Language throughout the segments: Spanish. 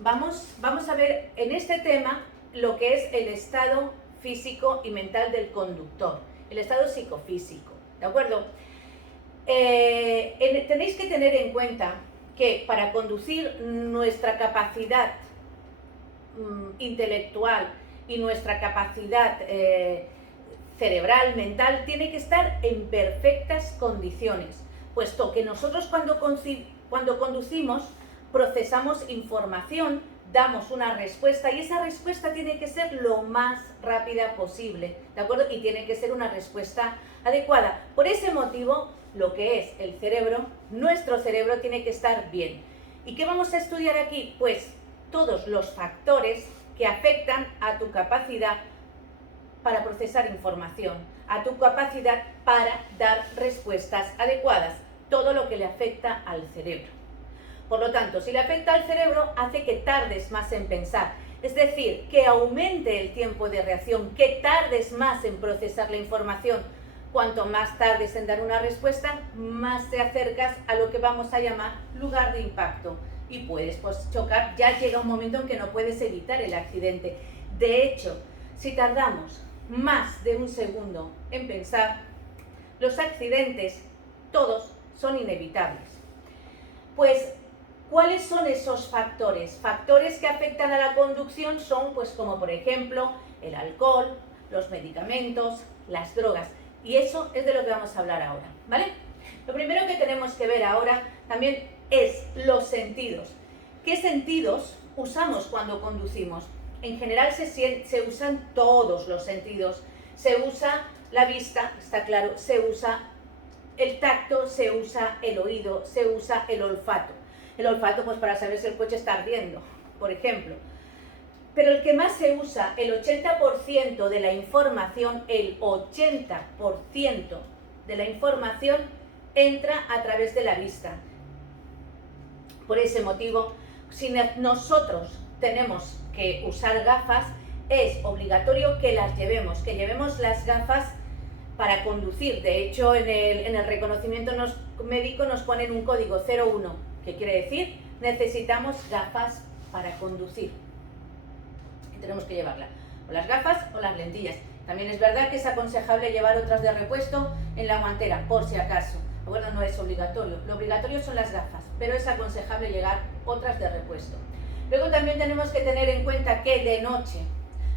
vamos a ver en este tema lo que es el estado físico y mental del conductor, el estado psicofísico, ¿de acuerdo? Tenéis que tener en cuenta que para conducir nuestra capacidad intelectual y nuestra capacidad cerebral, mental, tiene que estar en perfectas condiciones, puesto que nosotros cuando conducimos procesamos información, damos una respuesta y esa respuesta tiene que ser lo más rápida posible, ¿de acuerdo? Y tiene que ser una respuesta adecuada. Por ese motivo, lo que es el cerebro, nuestro cerebro tiene que estar bien. ¿Y qué vamos a estudiar aquí? Pues todos los factores que afectan a tu capacidad para procesar información, a tu capacidad para dar respuestas adecuadas, todo lo que le afecta al cerebro. Por lo tanto, si le afecta al cerebro, hace que tardes más en pensar, es decir, que aumente el tiempo de reacción, que tardes más en procesar la información. Cuanto más tardes en dar una respuesta, más te acercas a lo que vamos a llamar lugar de impacto. Y puedes chocar, ya llega un momento en que no puedes evitar el accidente. De hecho, si tardamos más de un segundo en pensar, los accidentes, todos, son inevitables. Pues, ¿cuáles son esos factores? Factores que afectan a la conducción son, pues, como por ejemplo, el alcohol, los medicamentos, las drogas. Y eso es de lo que vamos a hablar ahora, ¿vale? Lo primero que tenemos que ver ahora también es los sentidos. ¿Qué sentidos usamos cuando conducimos? En general se usan todos los sentidos. Se usa la vista, está claro, se usa el tacto, se usa el oído, se usa el olfato. El olfato, pues para saber si el coche está ardiendo, por ejemplo. Pero el que más se usa, el 80% de la información, el 80% de la información entra a través de la vista. Por ese motivo, si nosotros tenemos que usar gafas, es obligatorio que las llevemos, que llevemos las gafas para conducir. De hecho, en el reconocimiento médico nos ponen un código 01, que quiere decir necesitamos gafas para conducir. Y tenemos que llevarla, o las gafas o las lentillas. También es verdad que es aconsejable llevar otras de repuesto en la guantera, por si acaso. Bueno, no es obligatorio, lo obligatorio son las gafas, pero es aconsejable llevar otras de repuesto. Luego también tenemos que tener en cuenta que de noche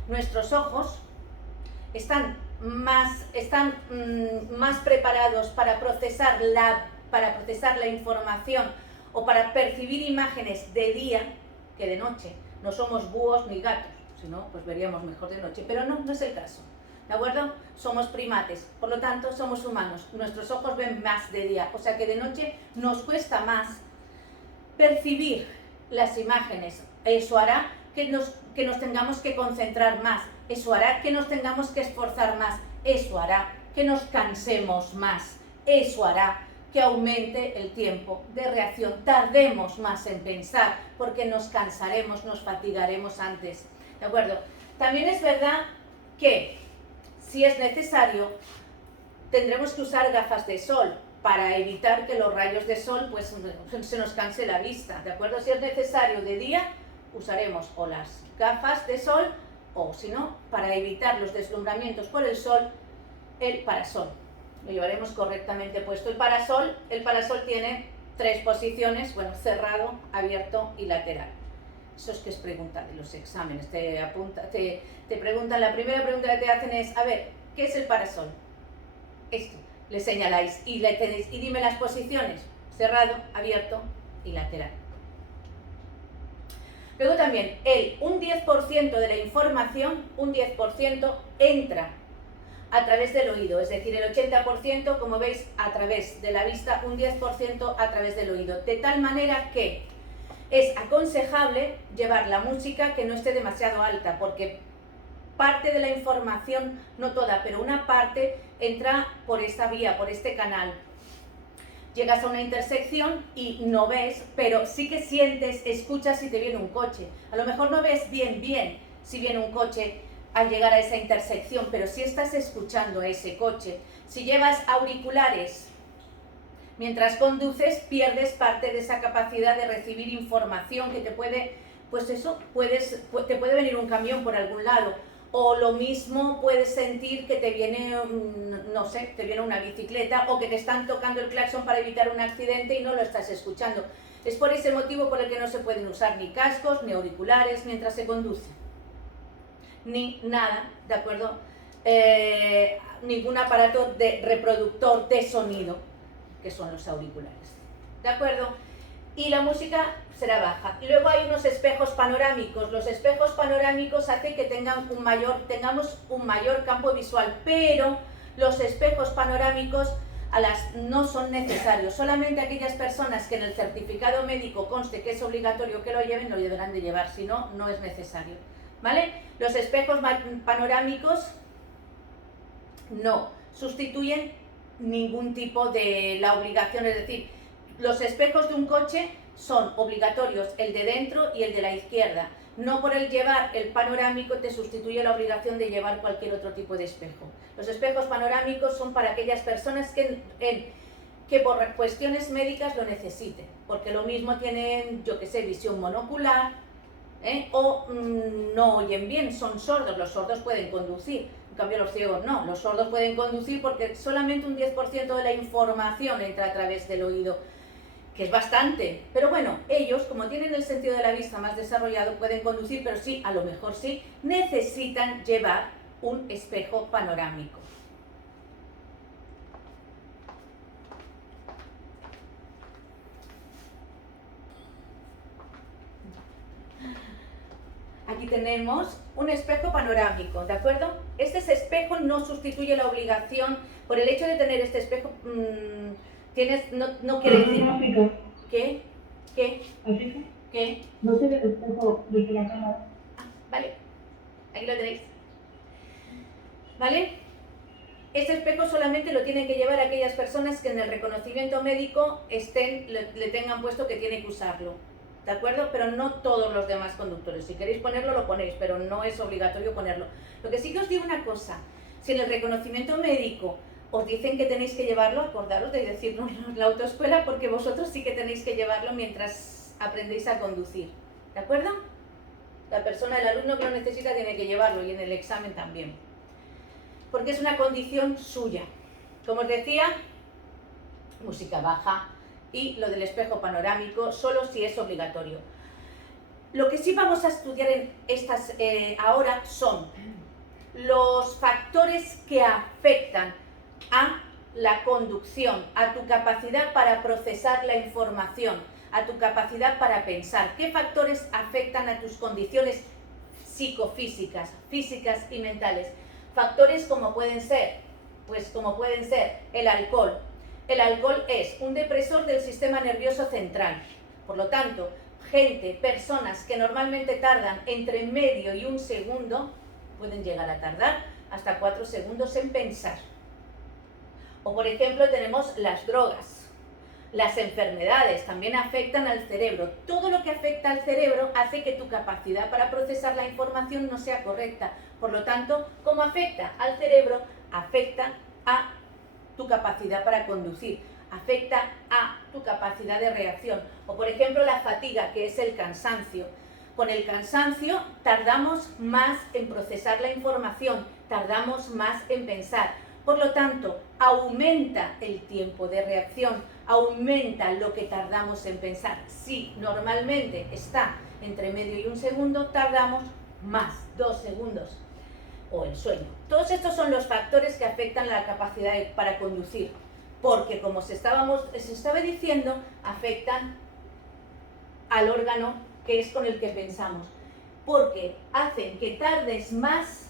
nuestros ojos están más preparados para procesar la información o para percibir imágenes de día que de noche. No somos búhos ni gatos, si no, pues veríamos mejor de noche, pero no es el caso. ¿De acuerdo? Somos primates, por lo tanto somos humanos. Nuestros ojos ven más de día, o sea que de noche nos cuesta más percibir las imágenes. Eso hará que nos tengamos que concentrar más, eso hará que nos tengamos que esforzar más, eso hará que nos cansemos más, eso hará que aumente el tiempo de reacción, tardemos más en pensar, porque nos cansaremos, nos fatigaremos antes. ¿De acuerdo? También es verdad que si es necesario, tendremos que usar gafas de sol para evitar que los rayos de sol pues, se nos canse la vista, ¿de acuerdo? Si es necesario de día, usaremos o las gafas de sol o, si no, para evitar los deslumbramientos por el sol, el parasol. Lo llevaremos correctamente puesto. El parasol tiene 3 posiciones, bueno, cerrado, abierto y lateral. Eso es que es pregunta de los exámenes, te preguntan, la primera pregunta que te hacen es, a ver, ¿qué es el parasol? Esto, le señaláis y le tenéis, y dime las posiciones, cerrado, abierto y lateral. Luego también, un 10% de la información, un 10% entra a través del oído, es decir, el 80%, como veis, a través de la vista, un 10% a través del oído, de tal manera que es aconsejable llevar la música que no esté demasiado alta, porque parte de la información, no toda, pero una parte entra por esta vía, por este canal. Llegas a una intersección y no ves, pero sí que sientes, escuchas si te viene un coche. A lo mejor no ves bien si viene un coche al llegar a esa intersección, pero sí estás escuchando a ese coche. Si llevas auriculares mientras conduces, pierdes parte de esa capacidad de recibir información que te puede pues eso, te puede venir un camión por algún lado. O lo mismo puedes sentir que te viene, no sé, te viene una bicicleta o que te están tocando el claxon para evitar un accidente y no lo estás escuchando. Es por ese motivo por el que no se pueden usar ni cascos, ni auriculares mientras se conduce. Ni nada, ¿de acuerdo? Ningún aparato de reproductor de sonido, que son los auriculares. ¿De acuerdo? Y la música será baja. Y luego hay unos espejos panorámicos. Los espejos panorámicos hacen que tengamos un mayor campo visual, pero los espejos panorámicos no son necesarios. Solamente aquellas personas que en el certificado médico conste que es obligatorio que lo lleven, lo deberán de llevar, si no, no es necesario. ¿Vale? Los espejos panorámicos no sustituyen ningún tipo de la obligación, es decir, los espejos de un coche son obligatorios, el de dentro y el de la izquierda. No por el llevar el panorámico te sustituye la obligación de llevar cualquier otro tipo de espejo. Los espejos panorámicos son para aquellas personas que por cuestiones médicas lo necesiten, porque lo mismo tienen, yo que sé, visión monocular, o no oyen bien, son sordos. Los sordos pueden conducir, en cambio los ciegos no. Los sordos pueden conducir porque solamente un 10% de la información entra a través del oído, que es bastante, pero bueno, ellos, como tienen el sentido de la vista más desarrollado, pueden conducir, pero sí, a lo mejor sí, necesitan llevar un espejo panorámico. Aquí tenemos un espejo panorámico, ¿de acuerdo? Este espejo no sustituye la obligación. Por el hecho de tener este espejo, no quiere decir... ¿Qué? ¿Qué? No se ve el espejo desde la cámara. Ah, vale. Aquí lo tenéis. ¿Vale? Este espejo solamente lo tienen que llevar aquellas personas que en el reconocimiento médico le tengan puesto que tiene que usarlo. ¿De acuerdo? Pero no todos los demás conductores. Si queréis ponerlo, lo ponéis, pero no es obligatorio ponerlo. Lo que sí que os digo una cosa. Si en el reconocimiento médico os dicen que tenéis que llevarlo, acordaros de decirlo en la autoescuela, porque vosotros sí que tenéis que llevarlo mientras aprendéis a conducir. ¿De acuerdo? La persona, el alumno que lo necesita tiene que llevarlo, y en el examen también. Porque es una condición suya. Como os decía, música baja y lo del espejo panorámico solo si es obligatorio. Lo que sí vamos a estudiar ahora son los factores que afectan a la conducción, a tu capacidad para procesar la información, a tu capacidad para pensar. ¿Qué factores afectan a tus condiciones psicofísicas, físicas y mentales? Factores como pueden ser el alcohol. El alcohol es un depresor del sistema nervioso central. Por lo tanto, personas que normalmente tardan entre medio y un segundo, pueden llegar a tardar hasta 4 segundos en pensar. O por ejemplo tenemos las drogas, las enfermedades también afectan al cerebro. Todo lo que afecta al cerebro hace que tu capacidad para procesar la información no sea correcta. Por lo tanto, ¿cómo afecta al cerebro? Afecta a tu capacidad para conducir, afecta a tu capacidad de reacción. O por ejemplo la fatiga, que es el cansancio. Con el cansancio tardamos más en procesar la información, tardamos más en pensar. Por lo tanto, aumenta el tiempo de reacción, aumenta lo que tardamos en pensar. Si normalmente está entre medio y un segundo, tardamos más, 2 segundos. O el sueño. Todos estos son los factores que afectan la capacidad para conducir, porque como se estaba diciendo, afectan al órgano que es con el que pensamos, porque hacen que tardes más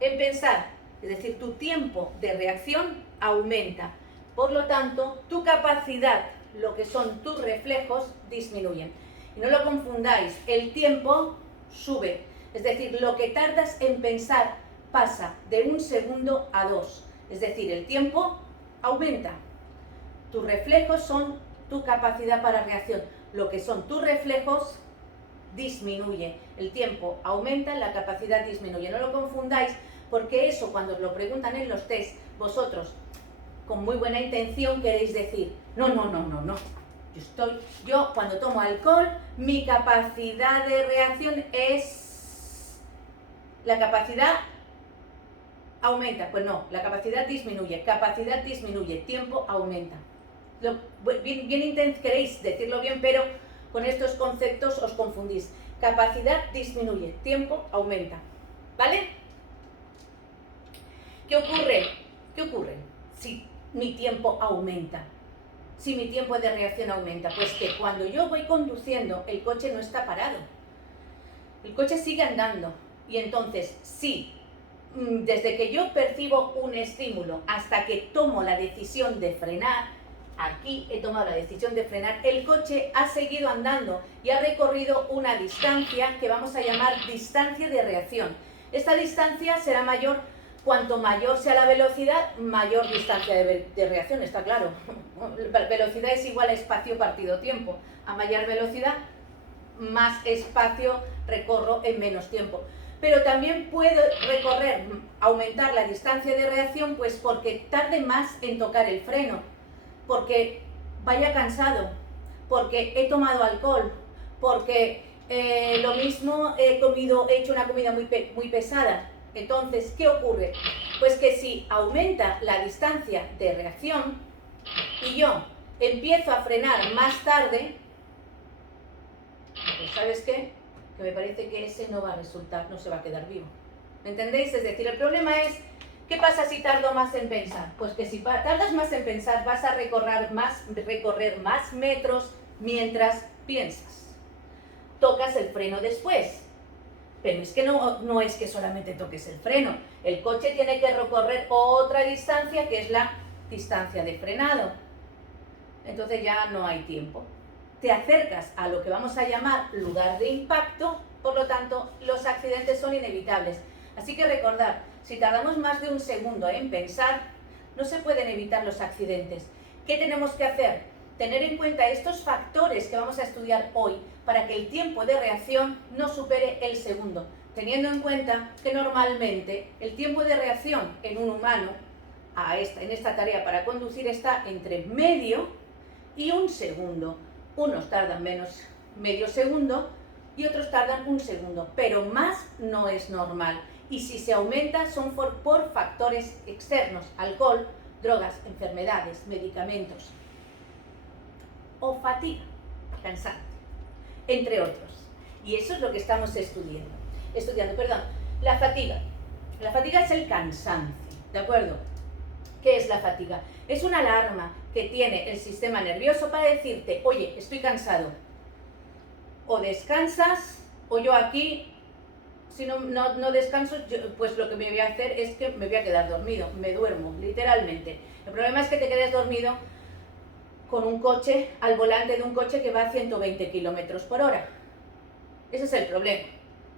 en pensar, es decir, tu tiempo de reacción aumenta. Por lo tanto, tu capacidad, lo que son tus reflejos, disminuyen. Y no lo confundáis, el tiempo sube. Es decir, lo que tardas en pensar pasa de 1 segundo a 2. Es decir, el tiempo aumenta. Tus reflejos son tu capacidad para reacción. Lo que son tus reflejos disminuye. El tiempo aumenta, la capacidad disminuye. No lo confundáis, porque eso cuando os lo preguntan en los test, vosotros con muy buena intención queréis decir, no, Yo cuando tomo alcohol, mi capacidad de reacción es... La capacidad aumenta, pues no, la capacidad disminuye, tiempo aumenta. Queréis decirlo bien, pero con estos conceptos os confundís. Capacidad disminuye, tiempo aumenta, ¿vale? ¿Qué ocurre? ¿Qué ocurre si mi tiempo aumenta? Si mi tiempo de reacción aumenta, pues que cuando yo voy conduciendo, el coche no está parado. El coche sigue andando. Y entonces, si desde que yo percibo un estímulo hasta que tomo la decisión de frenar, aquí he tomado la decisión de frenar, el coche ha seguido andando y ha recorrido una distancia que vamos a llamar distancia de reacción. Esta distancia será mayor. Cuanto mayor sea la velocidad, mayor distancia de reacción, está claro. Velocidad es igual a espacio partido tiempo. A mayor velocidad, más espacio recorro en menos tiempo. Pero también puedo aumentar la distancia de reacción, pues porque tarde más en tocar el freno, porque vaya cansado, porque he tomado alcohol, porque lo mismo he hecho una comida muy pesada. Entonces, ¿qué ocurre? Pues que si aumenta la distancia de reacción y yo empiezo a frenar más tarde, pues ¿sabes qué? Que me parece que ese no va a resultar, no se va a quedar vivo. ¿Me entendéis? Es decir, el problema es, ¿qué pasa si tardo más en pensar? Pues que si tardas más en pensar, vas a recorrer más metros mientras piensas. Tocas el freno después. Pero es que no es que solamente toques el freno. El coche tiene que recorrer otra distancia que es la distancia de frenado. Entonces ya no hay tiempo. Te acercas a lo que vamos a llamar lugar de impacto, por lo tanto los accidentes son inevitables. Así que recordad, si tardamos más de un segundo en pensar, no se pueden evitar los accidentes. ¿Qué tenemos que hacer? Tener en cuenta estos factores que vamos a estudiar hoy para que el tiempo de reacción no supere el segundo, teniendo en cuenta que normalmente el tiempo de reacción en un humano en esta tarea para conducir está entre medio y un segundo. Unos tardan menos medio segundo y otros tardan un segundo, pero más no es normal. Y si se aumenta son por factores externos, alcohol, drogas, enfermedades, medicamentos o fatiga, cansancio, entre otros. Y eso es lo que estamos estudiando. La fatiga. La fatiga es el cansancio, ¿de acuerdo? ¿Qué es la fatiga? Es una alarma que tiene el sistema nervioso para decirte, oye, estoy cansado. O descansas, o yo aquí, si no descanso, pues lo que me voy a hacer es que me voy a quedar dormido, me duermo, literalmente. El problema es que te quedes dormido con un coche, al volante de un coche que va a 120 kilómetros por hora. Ese es el problema,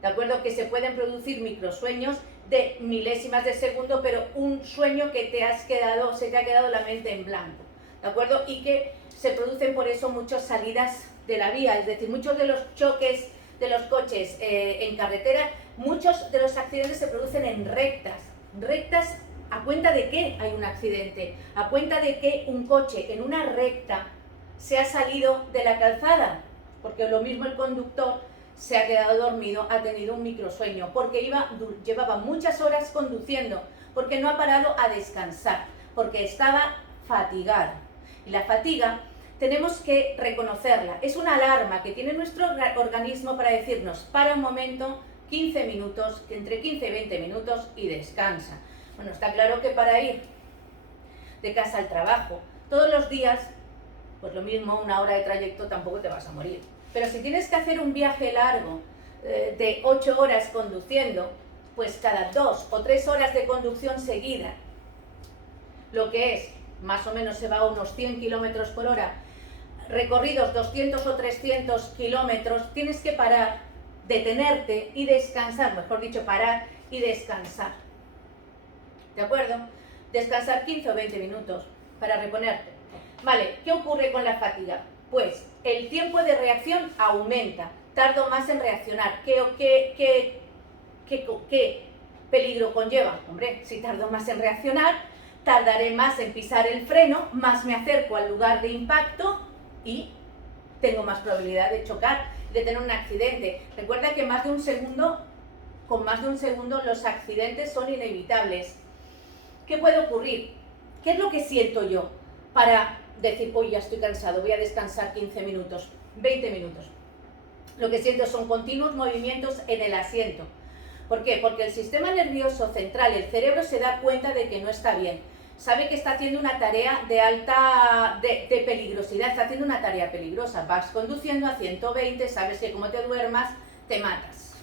¿de acuerdo? Que se pueden producir microsueños de milésimas de segundo, pero un sueño que se te ha quedado la mente en blanco, ¿de acuerdo? Y que se producen por eso muchas salidas de la vía, es decir, muchos de los choques de los coches en carretera, muchos de los accidentes se producen en rectas. ¿A cuenta de qué hay un accidente? A cuenta de que un coche en una recta se ha salido de la calzada, porque lo mismo el conductor se ha quedado dormido, ha tenido un microsueño, porque llevaba muchas horas conduciendo, porque no ha parado a descansar, porque estaba fatigado. Y la fatiga tenemos que reconocerla, es una alarma que tiene nuestro organismo para decirnos, para un momento, 15 minutos, entre 15 y 20 minutos y descansa. Bueno, está claro que para ir de casa al trabajo todos los días, pues lo mismo, una hora de trayecto tampoco te vas a morir. Pero si tienes que hacer un viaje largo de 8 horas conduciendo, pues cada 2 o 3 horas de conducción seguida, lo que es, más o menos se va a unos 100 kilómetros por hora, recorridos 200 o 300 kilómetros, tienes que parar, detenerte y descansar, mejor dicho, parar y descansar. ¿De acuerdo? Descansar 15 o 20 minutos para reponerte. Vale, ¿qué ocurre con la fatiga? Pues el tiempo de reacción aumenta, tardo más en reaccionar. ¿Qué peligro conlleva? Hombre, si tardo más en reaccionar, tardaré más en pisar el freno, más me acerco al lugar de impacto y tengo más probabilidad de chocar, de tener un accidente. Recuerda que con más de un segundo los accidentes son inevitables. ¿Qué puede ocurrir? ¿Qué es lo que siento yo para decir, uy, ya estoy cansado, voy a descansar 15 minutos, 20 minutos? Lo que siento son continuos movimientos en el asiento. ¿Por qué? Porque el sistema nervioso central, el cerebro, se da cuenta de que no está bien. Sabe que está haciendo una tarea de peligrosidad, está haciendo una tarea peligrosa. Vas conduciendo a 120, sabes que como te duermas, te matas.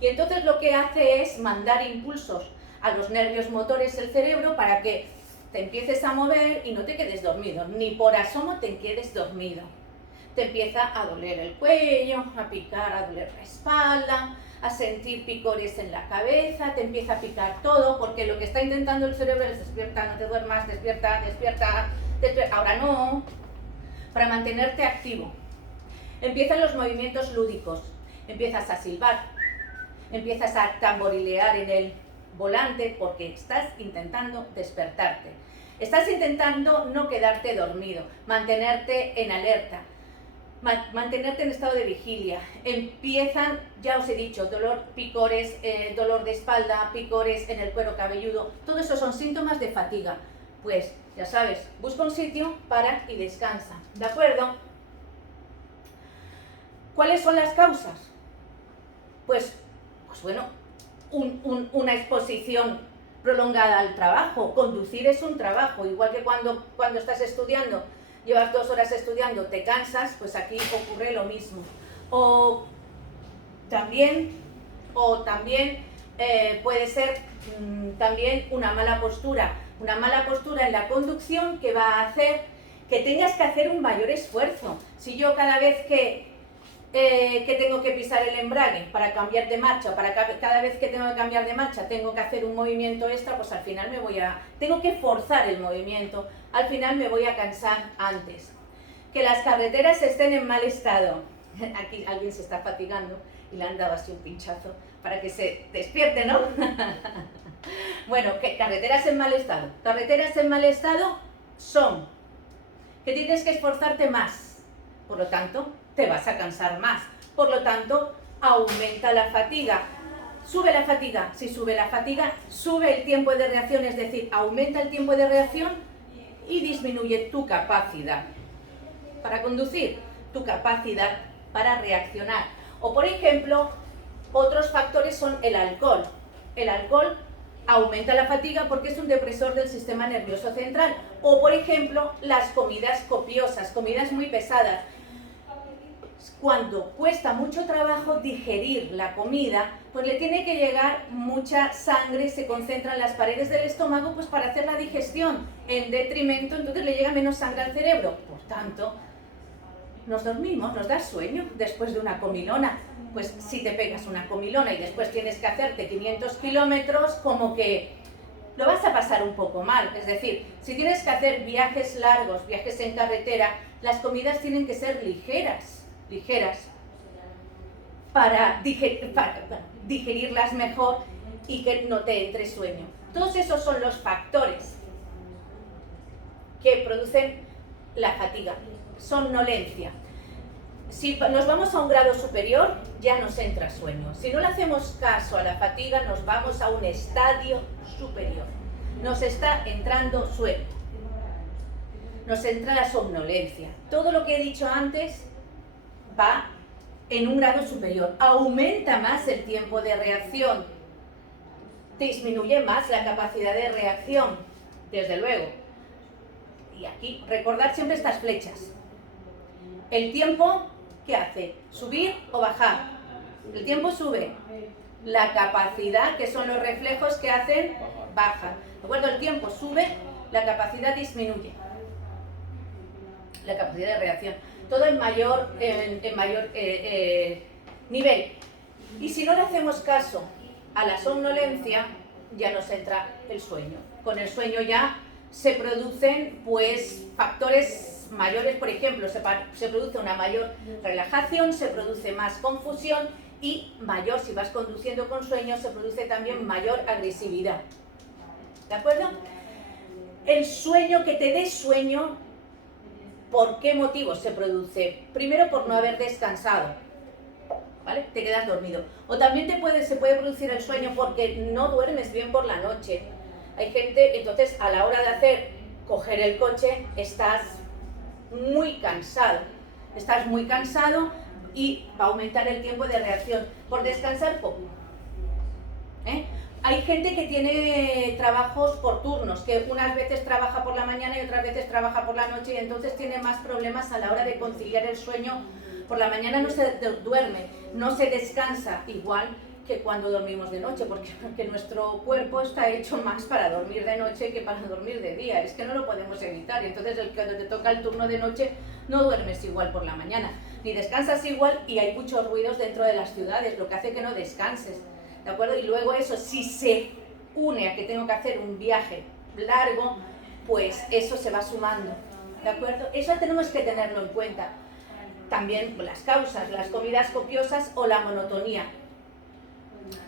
Y entonces lo que hace es mandar impulsos a los nervios motores del cerebro para que te empieces a mover y no te quedes dormido. Ni por asomo te quedes dormido. Te empieza a doler el cuello, a picar, a doler la espalda, a sentir picores en la cabeza, te empieza a picar todo, porque lo que está intentando el cerebro es despierta, no te duermas, despierta, despierta, despierta. Ahora no, para mantenerte activo. Empiezan los movimientos lúdicos, empiezas a silbar, empiezas a tamborilear en el volante porque estás intentando despertarte. Estás intentando no quedarte dormido, mantenerte en alerta, mantenerte en estado de vigilia. Empiezan, ya os he dicho, dolor, picores, dolor de espalda, picores en el cuero cabelludo. Todo eso son síntomas de fatiga. Pues, ya sabes, busca un sitio, para y descansa. ¿De acuerdo? ¿Cuáles son las causas? Pues bueno, una exposición prolongada al trabajo. Conducir es un trabajo, igual que cuando estás estudiando, llevas 2 horas estudiando, te cansas, pues aquí ocurre lo mismo. O también puede ser también una mala postura en la conducción que va a hacer que tengas que hacer un mayor esfuerzo. Si yo cada vez que tengo que pisar el embrague para cambiar de marcha, cada vez que tengo que cambiar de marcha tengo que hacer un movimiento extra, pues al final tengo que forzar el movimiento, al final me voy a cansar antes. Que las carreteras estén en mal estado. Aquí alguien se está fatigando y le han dado así un pinchazo para que se despierte, ¿no? Bueno, que carreteras en mal estado. Carreteras en mal estado son que tienes que esforzarte más, por lo tanto, te vas a cansar más. Por lo tanto, aumenta la fatiga. Sube la fatiga. Si sube la fatiga, sube el tiempo de reacción, es decir, aumenta el tiempo de reacción y disminuye tu capacidad para conducir, tu capacidad para reaccionar. O, por ejemplo, otros factores son el alcohol. El alcohol aumenta la fatiga porque es un depresor del sistema nervioso central. O, por ejemplo, las comidas copiosas, comidas muy pesadas. Cuando cuesta mucho trabajo digerir la comida, pues le tiene que llegar mucha sangre, se concentra en las paredes del estómago pues para hacer la digestión, en detrimento, entonces le llega menos sangre al cerebro. Por tanto, nos dormimos, nos da sueño después de una comilona. Pues si te pegas una comilona y después tienes que hacerte 500 kilómetros, como que lo vas a pasar un poco mal. Es decir, si tienes que hacer viajes largos, viajes en carretera, las comidas tienen que ser ligeras para digerirlas mejor y que no te entre sueño. Todos esos son los factores que producen la fatiga. Somnolencia. Si nos vamos a un grado superior, ya nos entra sueño. Si no le hacemos caso a la fatiga, nos vamos a un estadio superior. Nos está entrando sueño. Nos entra la somnolencia. Todo lo que he dicho antes va en un grado superior. Aumenta más el tiempo de reacción. Disminuye más la capacidad de reacción, desde luego. Y aquí, recordad siempre estas flechas. El tiempo, ¿qué hace? ¿Subir o bajar? El tiempo sube. La capacidad, que son los reflejos que hacen, baja. ¿De acuerdo? El tiempo sube, la capacidad disminuye. La capacidad de reacción. Todo en mayor nivel. Y si no le hacemos caso a la somnolencia, ya nos entra el sueño. Con el sueño ya se producen pues factores mayores, por ejemplo, se produce una mayor relajación, se produce más confusión y mayor, si vas conduciendo con sueño, se produce también mayor agresividad. ¿De acuerdo? El sueño, que te dé sueño, ¿Por qué motivo se produce? Primero, por no haber descansado, ¿vale? Te quedas dormido. O también se puede producir el sueño porque no duermes bien por la noche. Hay gente, entonces, a la hora de coger el coche, estás muy cansado. Estás muy cansado y va a aumentar el tiempo de reacción. Por descansar poco. Hay gente que tiene trabajos por turnos, que unas veces trabaja por la mañana y otras veces trabaja por la noche y entonces tiene más problemas a la hora de conciliar el sueño. Por la mañana no se duerme, no se descansa igual que cuando dormimos de noche, porque nuestro cuerpo está hecho más para dormir de noche que para dormir de día, es que no lo podemos evitar. Entonces cuando te toca el turno de noche no duermes igual por la mañana, ni descansas igual y hay muchos ruidos dentro de las ciudades, lo que hace que no descanses. ¿De acuerdo? Y luego eso, si se une a que tengo que hacer un viaje largo, pues eso se va sumando. ¿De acuerdo? Eso tenemos que tenerlo en cuenta. También las causas, las comidas copiosas o la monotonía.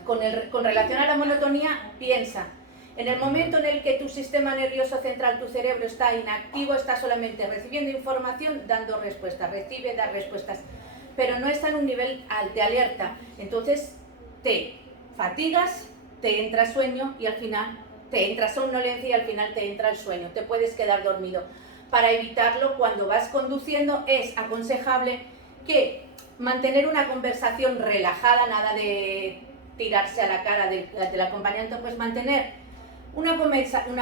Con relación a la monotonía, piensa, en el momento en el que tu sistema nervioso central, tu cerebro está inactivo, está solamente recibiendo información, dando respuestas, recibe, da respuestas, pero no está en un nivel de alerta. Entonces te fatigas, te entra sueño y al final te entra somnolencia y al final te entra el sueño, te puedes quedar dormido. Para evitarlo, cuando vas conduciendo es aconsejable que mantener una conversación relajada, nada de tirarse a la cara del acompañante, pues mantener una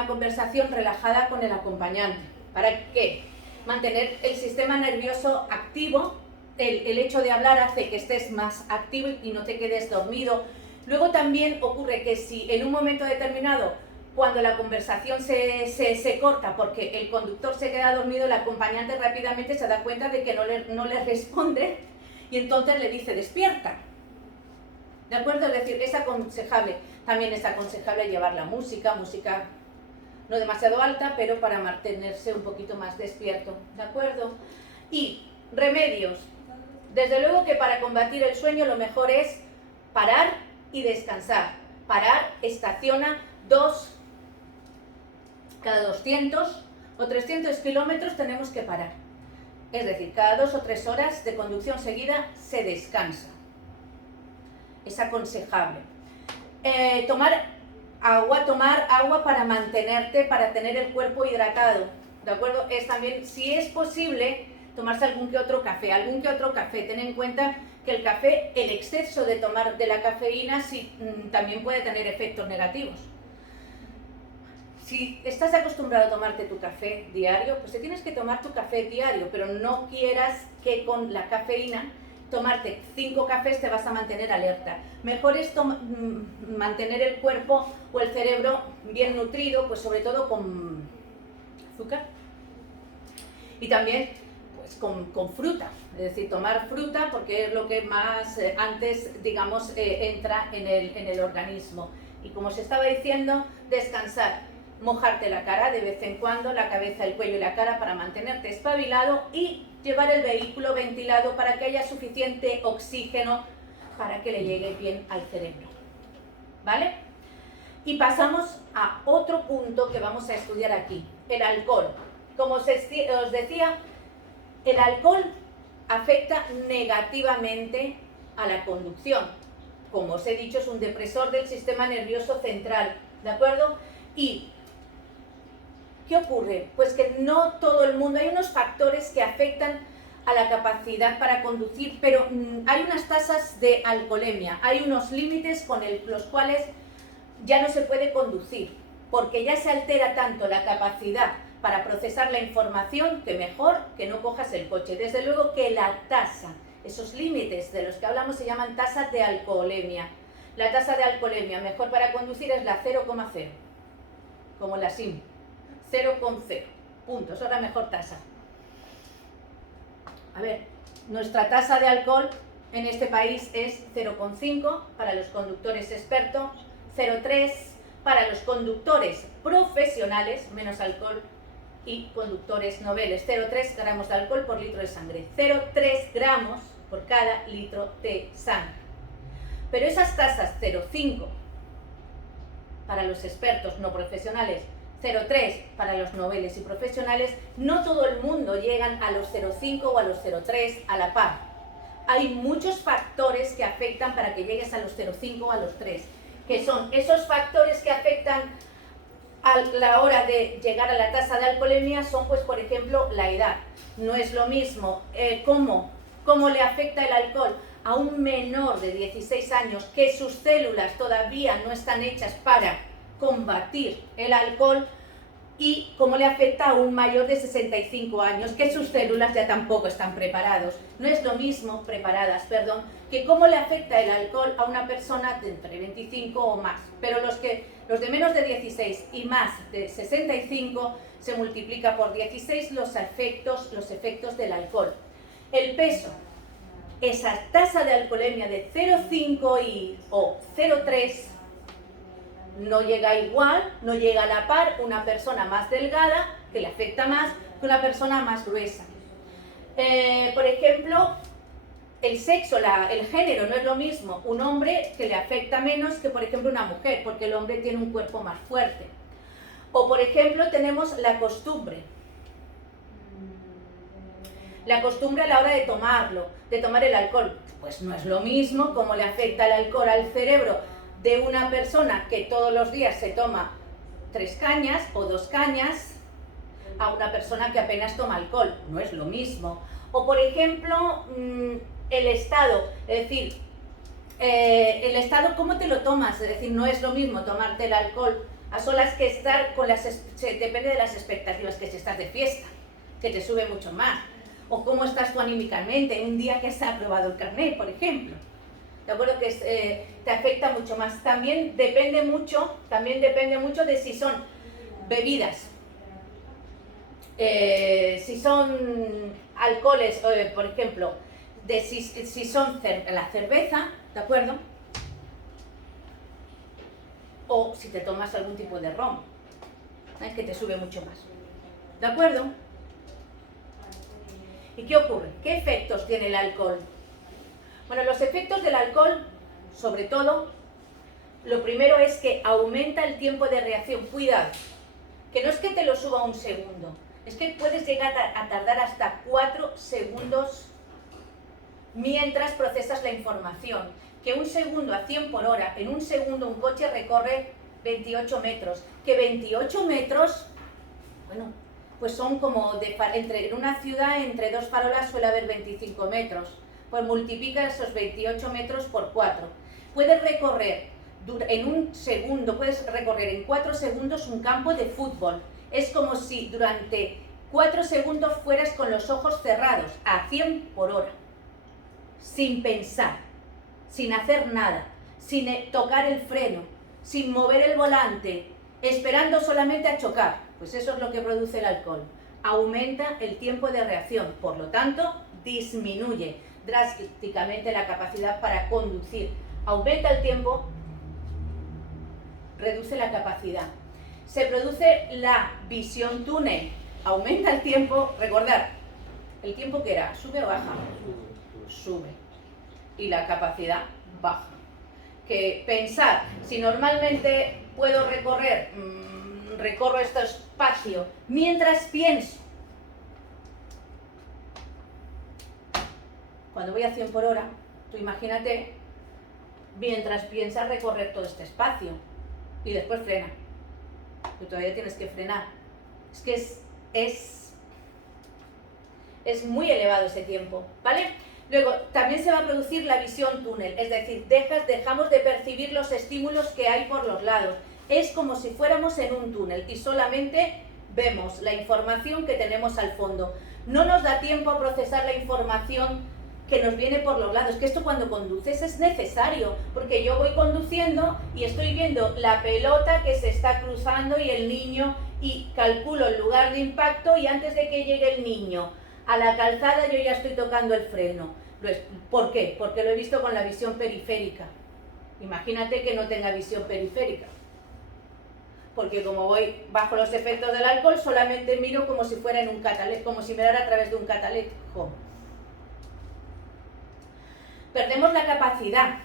conversación relajada con el acompañante. ¿Para qué? Mantener el sistema nervioso activo. El hecho de hablar hace que estés más activo y no te quedes dormido. Luego también ocurre que si en un momento determinado, cuando la conversación se corta porque el conductor se queda dormido, el acompañante rápidamente se da cuenta de que no le responde y entonces le dice despierta. ¿De acuerdo? Es decir, es aconsejable. También es aconsejable llevar la música no demasiado alta, pero para mantenerse un poquito más despierto. ¿De acuerdo? Y remedios. Desde luego que para combatir el sueño lo mejor es parar y descansar. Parar, estaciona cada 200 o 300 kilómetros tenemos que parar. Es decir, cada 2 o 3 horas de conducción seguida se descansa. Es aconsejable. Tomar agua para mantenerte, para tener el cuerpo hidratado. ¿De acuerdo? Es también, si es posible, tomarse algún que otro café. Ten en cuenta que el café, el exceso de la cafeína también puede tener efectos negativos. Si estás acostumbrado a tomarte tu café diario, pues te tienes que tomar tu café diario, pero no quieras que con la cafeína tomarte 5 cafés te vas a mantener alerta. Mejor es mantener el cuerpo o el cerebro bien nutrido, pues sobre todo con azúcar y también pues con fruta, es decir, tomar fruta porque es lo que más antes, digamos, entra en el organismo. Y como se estaba diciendo, descansar, mojarte la cara de vez en cuando, la cabeza, el cuello y la cara para mantenerte espabilado y llevar el vehículo ventilado para que haya suficiente oxígeno para que le llegue bien al cerebro. ¿Vale? Y pasamos a otro punto que vamos a estudiar aquí, el alcohol. Como os decía, el alcohol afecta negativamente a la conducción. Como os he dicho, es un depresor del sistema nervioso central, ¿de acuerdo? Y ¿qué ocurre? Pues que no todo el mundo, hay unos factores que afectan a la capacidad para conducir, pero hay unas tasas de alcoholemia, hay unos límites con los cuales ya no se puede conducir, porque ya se altera tanto la capacidad para procesar la información que mejor que no cojas el coche. Desde luego que la tasa, esos límites de los que hablamos se llaman tasas de alcoholemia. La tasa de alcoholemia mejor para conducir es la 0,0, como la SIM. 0,0 puntos, ahora mejor tasa. A ver, nuestra tasa de alcohol en este país es 0,5 para los conductores expertos, 0,3 para los conductores profesionales, menos alcohol, y conductores noveles, 0,3 gramos de alcohol por litro de sangre, 0,3 gramos por cada litro de sangre. Pero esas tasas 0,5 para los expertos no profesionales, 0,3 para los noveles y profesionales. No todo el mundo llegan a los 0,5 o a los 0,3 a la par. Hay muchos factores que afectan para que llegues a los 0,5 o a los 3, que son esos factores que afectan a la hora de llegar a la tasa de alcoholemia. Son, pues, por ejemplo, la edad. No es lo mismo cómo le afecta el alcohol a un menor de 16 años que sus células todavía no están hechas para combatir el alcohol, y cómo le afecta a un mayor de 65 años que sus células ya tampoco están preparadas. No es lo mismo que cómo le afecta el alcohol a una persona de entre 25 o más. Pero los de menos de 16 y más de 65 se multiplica por 16 los efectos del alcohol. El peso, esa tasa de alcoholemia de 0,5 o 0,3 no llega igual, no llega a la par una persona más delgada, que le afecta más, que una persona más gruesa. Por ejemplo, el sexo, el género, no es lo mismo un hombre que le afecta menos que, por ejemplo, una mujer, porque el hombre tiene un cuerpo más fuerte. O, por ejemplo, tenemos la costumbre. La costumbre a la hora de tomar el alcohol, pues no es lo mismo cómo le afecta el alcohol al cerebro de una persona que todos los días se toma 3 cañas o 2 cañas a una persona que apenas toma alcohol. No es lo mismo. O, por ejemplo, el estado, es decir, el estado, ¿cómo te lo tomas? Es decir, no es lo mismo tomarte el alcohol a solas que estar depende de las expectativas, que si estás de fiesta, que te sube mucho más. O cómo estás tú anímicamente, un día que has aprobado el carnet, por ejemplo. ¿De acuerdo? Que te afecta mucho más. También depende mucho de si son bebidas, si son alcoholes, por ejemplo, de si son la cerveza, ¿de acuerdo? O si te tomas algún tipo de ron, que te sube mucho más. ¿De acuerdo? ¿Y qué ocurre? ¿Qué efectos tiene el alcohol? Bueno, los efectos del alcohol, sobre todo, lo primero es que aumenta el tiempo de reacción. Cuidado, que no es que te lo suba un segundo, es que puedes llegar a tardar hasta 4 segundos mientras procesas la información. Que un segundo a 100 por hora, en un segundo un coche recorre 28 metros. Que 28 metros, bueno, pues son como en una ciudad, entre 2 farolas suele haber 25 metros. Pues multiplica esos 28 metros por 4. Puedes recorrer en 4 segundos un campo de fútbol. Es como si durante 4 segundos fueras con los ojos cerrados, a 100 por hora, sin pensar, sin hacer nada, sin tocar el freno, sin mover el volante, esperando solamente a chocar. Pues eso es lo que produce el alcohol. Aumenta el tiempo de reacción, por lo tanto, disminuye drásticamente la capacidad para conducir. Aumenta el tiempo, reduce la capacidad. Se produce la visión túnel. Aumenta el tiempo, recordad, ¿el tiempo qué era? ¿Sube o baja? Sube. Y la capacidad baja. Que pensar, si normalmente puedo recorro este espacio mientras pienso. Cuando voy a 100 por hora, tú imagínate, mientras piensas recorrer todo este espacio y después frena. Tú todavía tienes que frenar. Es que es muy elevado ese tiempo, ¿vale? Luego, también se va a producir la visión túnel, es decir, dejamos de percibir los estímulos que hay por los lados. Es como si fuéramos en un túnel y solamente vemos la información que tenemos al fondo. No nos da tiempo a procesar la información que nos viene por los lados, que esto cuando conduces es necesario, porque yo voy conduciendo y estoy viendo la pelota que se está cruzando y el niño, y calculo el lugar de impacto, y antes de que llegue el niño a la calzada yo ya estoy tocando el freno. ¿Por qué? Porque lo he visto con la visión periférica. Imagínate que no tenga visión periférica, porque como voy bajo los efectos del alcohol solamente miro como si fuera en un catalejo, como si mirara a través de un catalejo. Perdemos la capacidad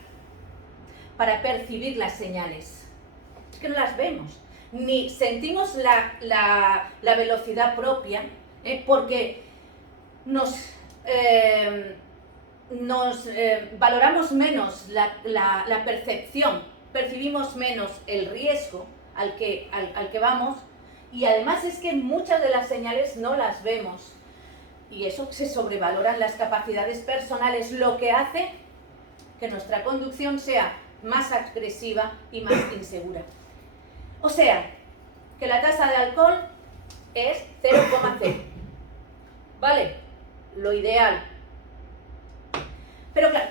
para percibir las señales. Es que no las vemos. ni sentimos la velocidad propia, porque nos valoramos menos la percepción, percibimos menos el riesgo al que vamos, y además es que muchas de las señales no las vemos, y eso se sobrevaloran las capacidades personales, lo que hace que nuestra conducción sea más agresiva y más insegura. O sea, que la tasa de alcohol es 0,0, ¿vale? Lo ideal. Pero claro,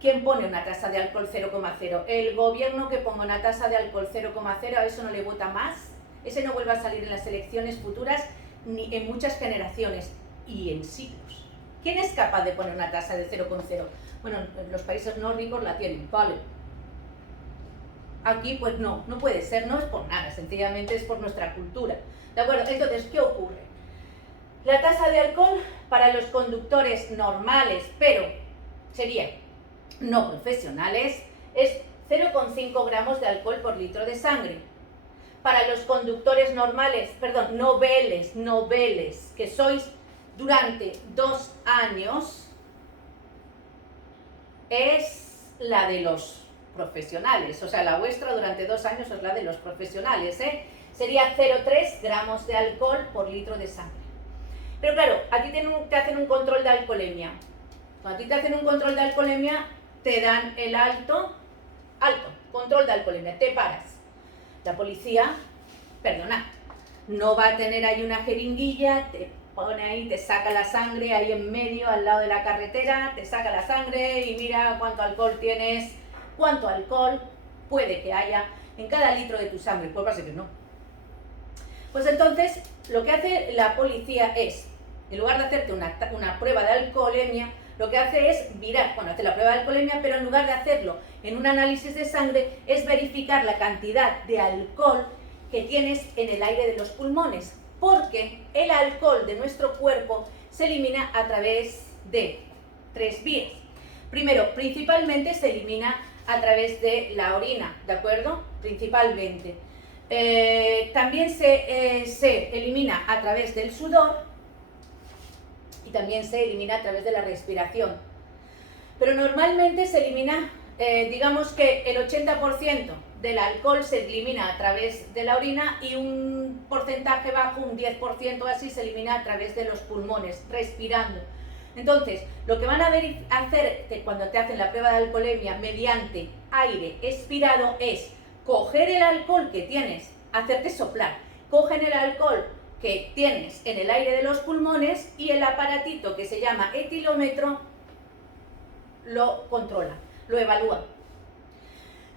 ¿quién pone una tasa de alcohol 0,0? El gobierno que ponga una tasa de alcohol 0,0, a eso no le vota más, ese no vuelve a salir en las elecciones futuras ni en muchas generaciones y en siglos. ¿Quién es capaz de poner una tasa de 0,0? Bueno, los países nórdicos la tienen, vale. Aquí pues no puede ser, no es por nada, sencillamente es por nuestra cultura. ¿De acuerdo? Entonces, ¿qué ocurre? La tasa de alcohol para los conductores normales, pero sería no profesionales, es 0,5 gramos de alcohol por litro de sangre. Para los conductores normales, perdón, noveles, que sois durante 2 años, es la de los profesionales, o sea, la vuestra durante 2 años es la de los profesionales, sería 0,3 gramos de alcohol por litro de sangre. Pero claro, a ti te hacen un control de alcoholemia. Cuando a ti te hacen un control de alcoholemia, te dan el alto, control de alcoholemia, te paras. La policía, perdona, no va a tener ahí una jeringuilla, te pone ahí, te saca la sangre ahí en medio, al lado de la carretera, te saca la sangre y mira cuánto alcohol tienes, cuánto alcohol puede que haya en cada litro de tu sangre. Pues parece que no. Pues entonces, lo que hace la policía es, en lugar de hacerte una prueba de alcoholemia, lo que hace es mirar, bueno, hace la prueba de alcoholemia, pero en lugar de hacerlo en un análisis de sangre, es verificar la cantidad de alcohol que tienes en el aire de los pulmones, porque el alcohol de nuestro cuerpo se elimina a través de 3 vías. Primero, principalmente se elimina a través de la orina, ¿de acuerdo? Principalmente. También se elimina a través del sudor y también se elimina a través de la respiración. Pero normalmente se elimina, digamos que el 80% del alcohol se elimina a través de la orina y un porcentaje bajo, un 10% así, se elimina a través de los pulmones, respirando. Entonces, lo que van a hacer cuando te hacen la prueba de alcoholemia mediante aire expirado es coger el alcohol que tienes, hacerte soplar, cogen el alcohol que tienes en el aire de los pulmones y el aparatito que se llama etilómetro lo controla, lo evalúa.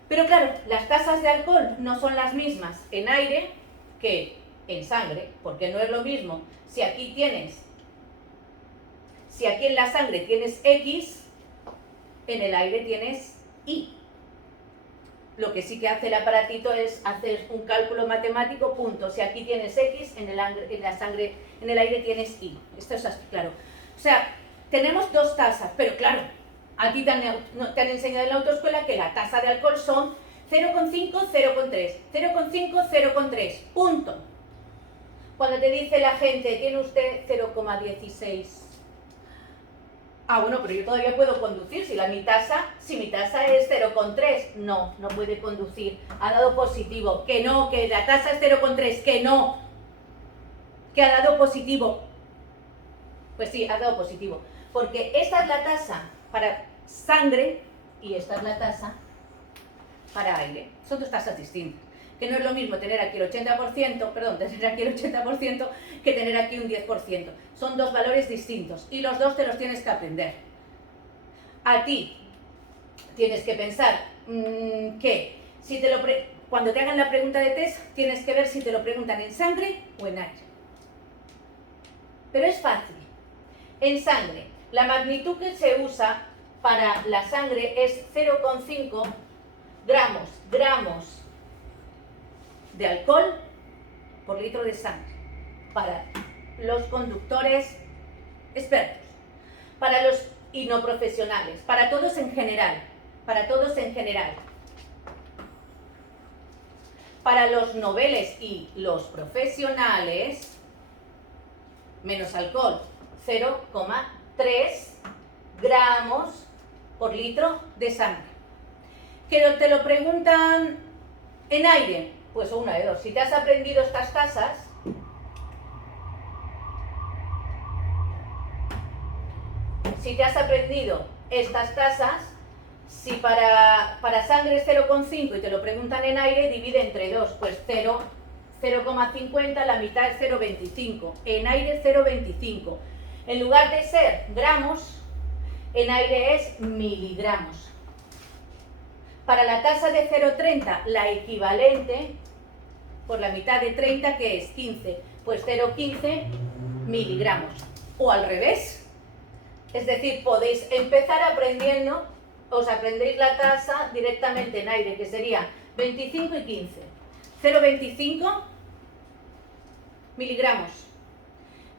Pero claro, las tasas de alcohol no son las mismas en aire que en sangre, porque no es lo mismo si aquí en la sangre tienes X, en el aire tienes Y. Lo que sí que hace el aparatito es hacer un cálculo matemático, punto. Si aquí tienes X, en el aire tienes Y. Esto es así, claro. O sea, tenemos 2 tasas, pero claro, a ti te han enseñado en la autoescuela que la tasa de alcohol son 0,5, 0,3, 0,5, 0,3, punto. Cuando te dice la gente, tiene usted 0,16. Ah, bueno, pero yo todavía puedo conducir si mi tasa es 0,3. No puede conducir. Ha dado positivo. Que no, que la tasa es 0,3. Que no. Que ha dado positivo. Pues sí, ha dado positivo. Porque esta es la tasa para sangre y esta es la tasa para aire. Son 2 tasas distintas. Que no es lo mismo tener aquí el 80%, que tener aquí un 10%. Son 2 valores distintos y los 2 te los tienes que aprender. A ti tienes que pensar que cuando te hagan la pregunta de test tienes que ver si te lo preguntan en sangre o en aire. Pero es fácil. En sangre, la magnitud que se usa para la sangre es 0,5 gramos de alcohol por litro de sangre para los conductores expertos, para los y no profesionales, para todos en general, Para los noveles y los profesionales, menos alcohol, 0,3 gramos por litro de sangre. ¿Que te lo preguntan en aire? Pues una de dos. Si te has aprendido estas tasas, si para sangre es 0,5 y te lo preguntan en aire, divide entre 2, pues 0,50, la mitad es 0,25. En aire 0,25. En lugar de ser gramos, en aire es miligramos. Para la tasa de 0,30, la equivalente por la mitad de 30, que es 15, pues 0,15 miligramos. O al revés. Es decir, podéis empezar aprendiendo, os aprendéis la tasa directamente en aire, que sería 25 y 15. 0,25 miligramos.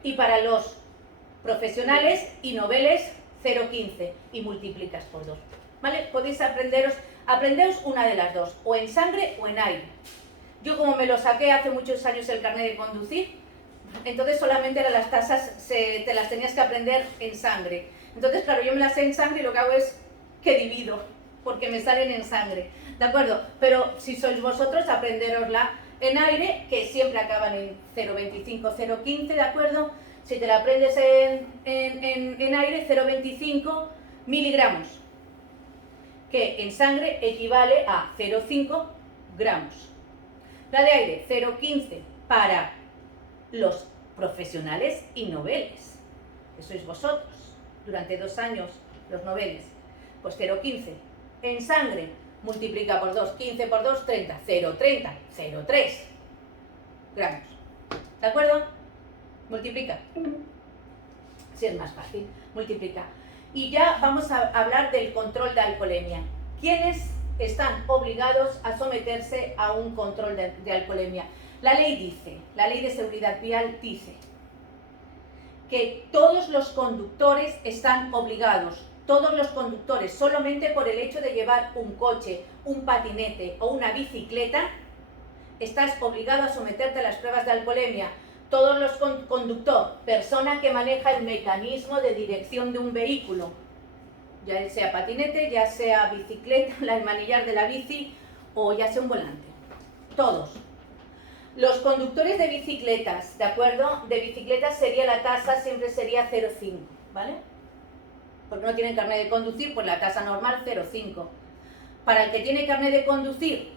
Y para los profesionales y noveles, 0,15. Y multiplicas por 2. ¿Vale? Podéis aprenderos una de las dos, o en sangre o en aire. Yo, como me lo saqué hace muchos años el carnet de conducir, entonces solamente eran las tasas, te las tenías que aprender en sangre. Entonces, claro, yo me las sé en sangre y lo que hago es que divido, porque me salen en sangre, ¿de acuerdo? Pero si sois vosotros, aprenderosla en aire, que siempre acaban en 0,25, 0,15, ¿de acuerdo? Si te la aprendes en aire, 0,25 miligramos, que en sangre equivale a 0,5 gramos. La de aire, 0,15 para los profesionales y noveles, que sois vosotros, durante 2 años los noveles, pues 0,15. En sangre, multiplica por 2, 15 por 2, 30, 0,30, 0,3 gramos. ¿De acuerdo? Multiplica. Si es más fácil, multiplica. Y ya vamos a hablar del control de alcoholemia. ¿Quiénes están obligados a someterse a un control de alcoholemia? La ley de seguridad vial dice que todos los conductores están obligados, todos los conductores, solamente por el hecho de llevar un coche, un patinete o una bicicleta, estás obligado a someterte a las pruebas de alcoholemia. Todos los conductor, persona que maneja el mecanismo de dirección de un vehículo, ya sea patinete, ya sea bicicleta, el manillar de la bici o ya sea un volante. Todos. Los conductores de bicicletas, ¿de acuerdo? De bicicletas sería la tasa, siempre sería 0,5, ¿vale? Porque no tienen carnet de conducir, pues la tasa normal 0,5. Para el que tiene carnet de conducir,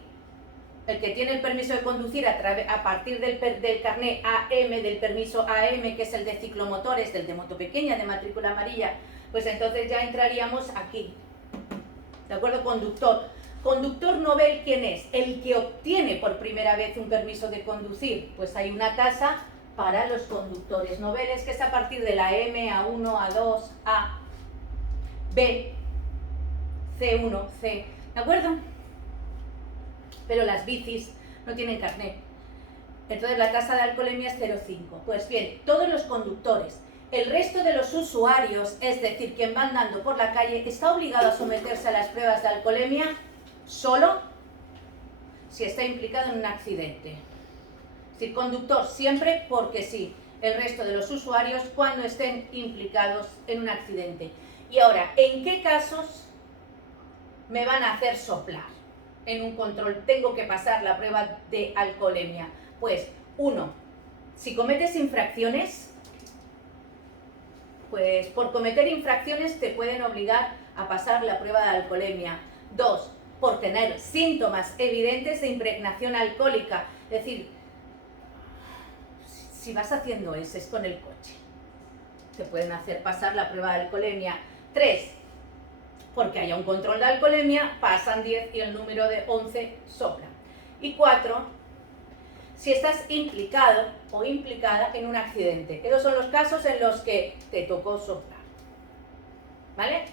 el que tiene el permiso de conducir a partir del carnet AM, del permiso AM, que es el de ciclomotores, del de moto pequeña, de matrícula amarilla, pues entonces ya entraríamos aquí. ¿De acuerdo? Conductor. Conductor novel, ¿quién es? El que obtiene por primera vez un permiso de conducir. Pues hay una tasa para los conductores noveles, que es a partir de la M, A1, A2, A, B, C1, C. ¿De acuerdo? Pero las bicis no tienen carnet. Entonces la tasa de alcoholemia es 0,5. Pues bien, todos los conductores, el resto de los usuarios, es decir, quien va andando por la calle, está obligado a someterse a las pruebas de alcoholemia solo si está implicado en un accidente. Es decir, conductor siempre porque sí. El resto de los usuarios cuando estén implicados en un accidente. Y ahora, ¿en qué casos me van a hacer soplar? En un control tengo que pasar la prueba de alcoholemia. Pues, 1, si cometes infracciones, pues por cometer infracciones te pueden obligar a pasar la prueba de alcoholemia. 2, por tener síntomas evidentes de impregnación alcohólica. Es decir, si vas haciendo heces con el coche, te pueden hacer pasar la prueba de alcoholemia. 3, porque haya un control de alcoholemia, pasan 10 y el número de 11 sopla. Y 4, si estás implicado o implicada en un accidente. Esos son los casos en los que te tocó soplar. ¿Vale?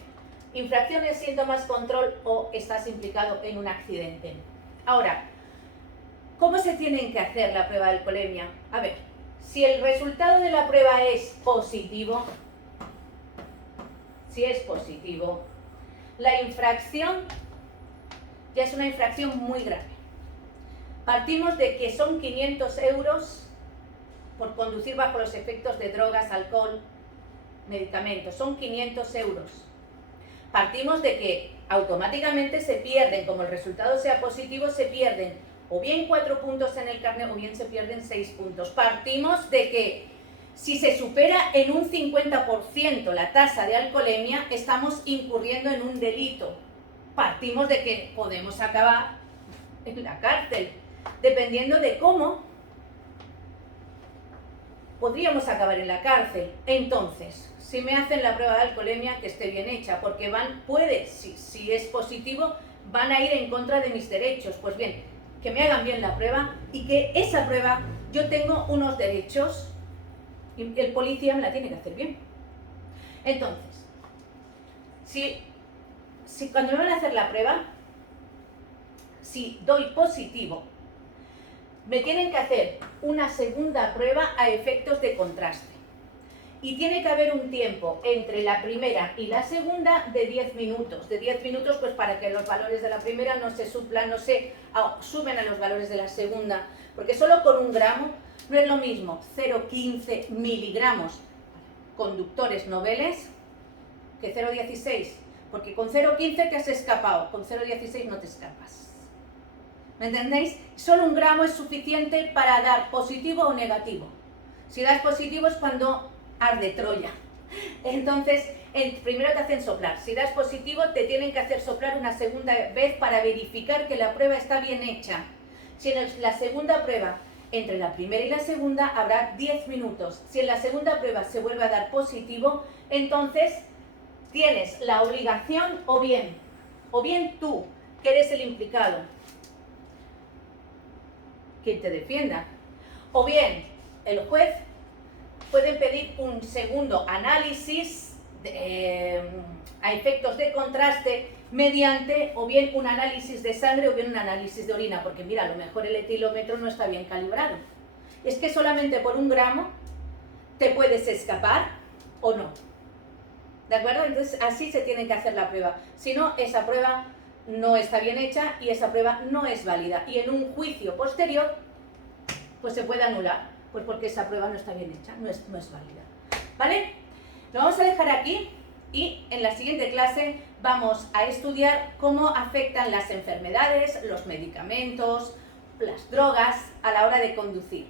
Infracciones, síntomas, control o estás implicado en un accidente. Ahora, ¿cómo se tienen que hacer la prueba de alcoholemia? A ver, si el resultado de la prueba es positivo, si es positivo, la infracción ya es una infracción muy grave. Partimos de que son 500 euros por conducir bajo los efectos de drogas, alcohol, medicamentos. Son 500 euros. Partimos de que automáticamente se pierden, como el resultado sea positivo, se pierden o bien 4 puntos en el carnet o bien se pierden 6 puntos. Partimos de que si se supera en un 50% la tasa de alcoholemia, estamos incurriendo en un delito. Partimos de que podemos acabar en la cárcel. Dependiendo de cómo, podríamos acabar en la cárcel. Entonces, si me hacen la prueba de alcoholemia, que esté bien hecha, porque si es positivo, van a ir en contra de mis derechos. Pues bien, que me hagan bien la prueba y que esa prueba, yo tengo unos derechos y el policía me la tiene que hacer bien. Entonces, si cuando me van a hacer la prueba, si doy positivo, me tienen que hacer una segunda prueba a efectos de contraste. Y tiene que haber un tiempo entre la primera y la segunda de 10 minutos. De 10 minutos, pues para que los valores de la primera no se suplan, suben a los valores de la segunda. Porque solo con 1 gramo no es lo mismo 0,15 miligramos conductores noveles que 0,16. Porque con 0,15 te has escapado, con 0,16 no te escapas. ¿Me entendéis? Solo 1 gramo es suficiente para dar positivo o negativo. Si das positivo es cuando arde Troya. Entonces, primero te hacen soplar. Si das positivo, te tienen que hacer soplar una segunda vez para verificar que la prueba está bien hecha. Si en la segunda prueba, entre la primera y la segunda, habrá 10 minutos. Si en la segunda prueba se vuelve a dar positivo, entonces tienes la obligación, o bien tú, que eres el implicado, quien te defienda, o bien el juez, pueden pedir un segundo análisis a efectos de contraste mediante o bien un análisis de sangre o bien un análisis de orina, porque mira, a lo mejor el etilómetro no está bien calibrado. Es que solamente por 1 gramo te puedes escapar o no. ¿De acuerdo? Entonces así se tiene que hacer la prueba. Si no, esa prueba no está bien hecha y esa prueba no es válida. Y en un juicio posterior, pues se puede anular, pues porque esa prueba no está bien hecha, no es válida. ¿Vale? Lo vamos a dejar aquí y en la siguiente clase vamos a estudiar cómo afectan las enfermedades, los medicamentos, las drogas a la hora de conducir.